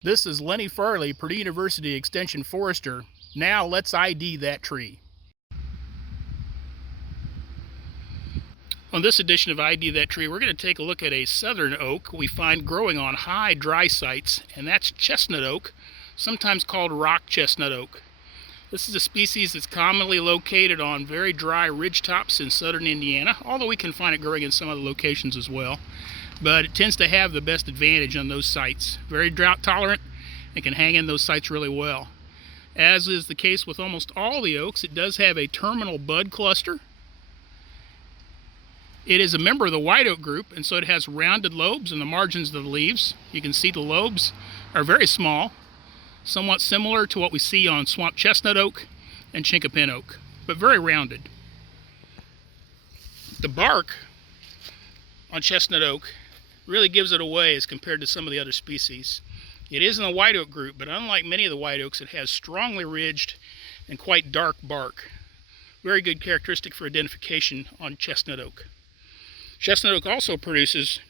This is Lenny Farlee, Purdue University Extension Forester. Now let's ID that tree. On this edition of ID That Tree, we're going to take a look at a southern oak we find growing on high, dry sites, and that's chestnut oak, sometimes called rock chestnut oak. This is a species that's commonly located on very dry ridgetops in southern Indiana, although we can find it growing in some other locations as well. But it tends to have the best advantage on those sites. Very drought tolerant and can hang in those sites really well. As is the case with almost all the oaks, it does have a terminal bud cluster. It is a member of the white oak group, and so it has rounded lobes in the margins of the leaves. You can see the lobes are very small, somewhat similar to what we see on swamp chestnut oak and chinkapin oak, but very rounded. The bark on chestnut oak really gives it away as compared to some of the other species. It is in the white oak group, but unlike many of the white oaks, it has strongly ridged and quite dark bark. Very good characteristic for identification on chestnut oak. Chestnut oak also produces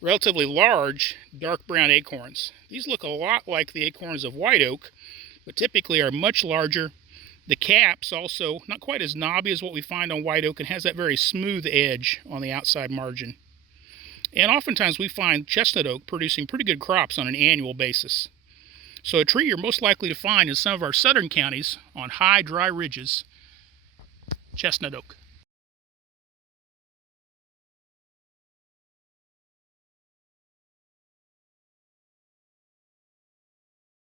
relatively large dark brown acorns. These look a lot like the acorns of white oak, but typically are much larger. The caps also not quite as knobby as what we find on white oak and has that very smooth edge on the outside margin. And oftentimes we find chestnut oak producing pretty good crops on an annual basis. So a tree you're most likely to find in some of our southern counties on high, dry ridges, chestnut oak.